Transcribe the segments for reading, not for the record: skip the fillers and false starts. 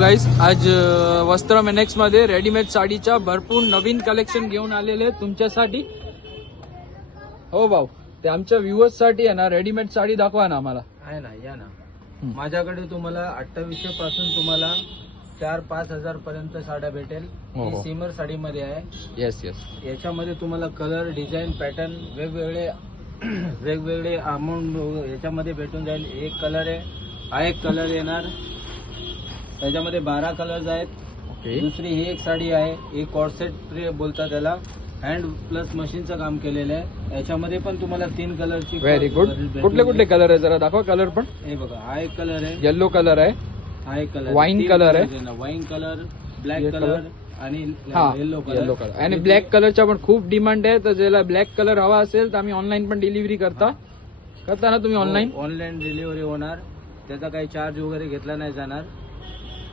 गाईस आज वस्त्र मेनेक्स मध्ये रेडीमेड साडीच्या भरपूर नवीन कलेक्शन घेऊन आलेले आहेत तुमच्यासाठी. हो भाऊ, ते आमच्या व्ह्युअर्स साठी आहे ना, रेडीमेड साडी दाखवा ना आम्हाला. आहे ना, या ना. माझ्याकडे तुम्हाला 2800 पासून तुम्हाला 4-5 हजार पर्यंत साड्या भेटेल. ही सिमर साडी मध्ये आहे. Yes yes. याच्यामध्ये तुम्हाला कलर, डिझाईन, पॅटर्न वेगवेगळे अमाऊंट याच्यामध्ये भेटून जाईल. एक कलर आहे, हा एक कलर येणार. त्याच्यामध्ये 12 कलर्स आहेत. दुसरी ही एक साडी आहे, ही कॉर्सेट बोलतात त्याला. हँड प्लस मशीनचं काम केलेलं आहे. याच्यामध्ये पण तुम्हाला 3 कलरची. Very good. कुठले कुठले कलर आहे जरा दाखवा. कलर पण हे बघा, हा एक कलर आहे, येलो कलर आहे, हा एक कलर, वाईन कलर आहे, वाईन कलर, ब्लॅक कलर आणि येलो कलर. आणि ब्लॅक कलरचा पण खूप डिमांड आहे. तर ज्याला ब्लॅक कलर हवा असेल तर आम्ही ऑनलाईन पण डिलिव्हरी करता ना तुम्ही. ऑनलाईन डिलिव्हरी होणार, त्याचा काही चार्ज वगैरे घेतला नाही जाणार.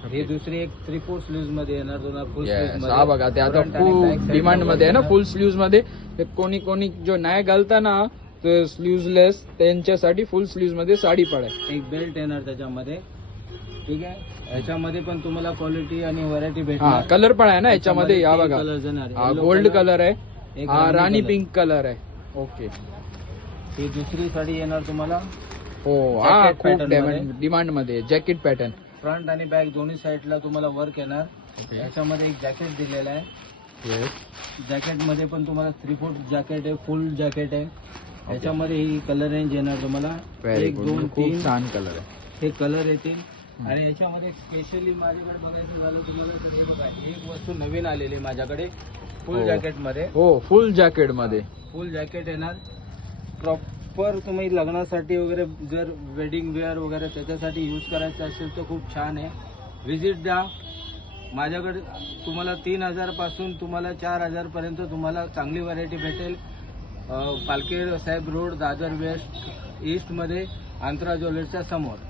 ही दुसरी एक 3/4 स्लीव्ह मध्ये येणार. फुल हा बघा, ते आता खूप डिमांड मध्ये आहे ना फुल स्लीव्ह मध्ये. कोणी कोणी जो नाही घालता ना स्लीव्हलेस, त्यांच्यासाठी फुल स्लीव्ह मध्ये साडी पडेल. एक बेल्ट येणार त्याच्यामध्ये. ठीक आहे, याच्यामध्ये पण तुम्हाला क्वालिटी आणि व्हरायटी भेटणार. कलर पण आहे ना याच्यामध्ये. या बघा, कलर गोल्ड कलर आहे, हा राणी पिंक कलर आहे. ओके, ही दुसरी साडी येणार तुम्हाला. हो, हा खूप डिमांड मध्ये. जॅकेट पॅटर्न, फ्रंट आणि बॅक दोन्ही साईडला तुम्हाला वर्क येणार. याच्यामध्ये एक जॅकेट दिलेलं आहे. जॅकेट मध्ये पण तुम्हाला 3/4 जॅकेट आहे, फुल जॅकेट आहे. याच्यामध्ये ही कलर रेंज येणार तुम्हाला. 1, 2, 3 छान कलर आहे. हे कलर येतील. आणि याच्यामध्ये स्पेशली माझ्याकडे बघायचं झालं तुम्हाला तर हे बघा, एक वस्तू नवीन आलेली आहे माझ्याकडे फुल जॅकेट मध्ये. हो, फुल जॅकेट मध्ये फुल जॅकेट येणार. प्रॉपर तुम्ही लग्नासाठी वगैरे जर वेडिंग वेअर वगैरे त्याच्यासाठी यूज करायचं असेल तर खूप छान आहे. व्हिजिट द्या माझ्याकडे. तुम्हाला 3000 पासून तुम्हाला 4000 पर्यंत तुम्हाला चांगली व्हरायटी भेटेल. पालखेड साहेब रोड, दादर वेस्ट ईस्ट मध्ये, अंतरा ज्वेलर्सच्या समोर.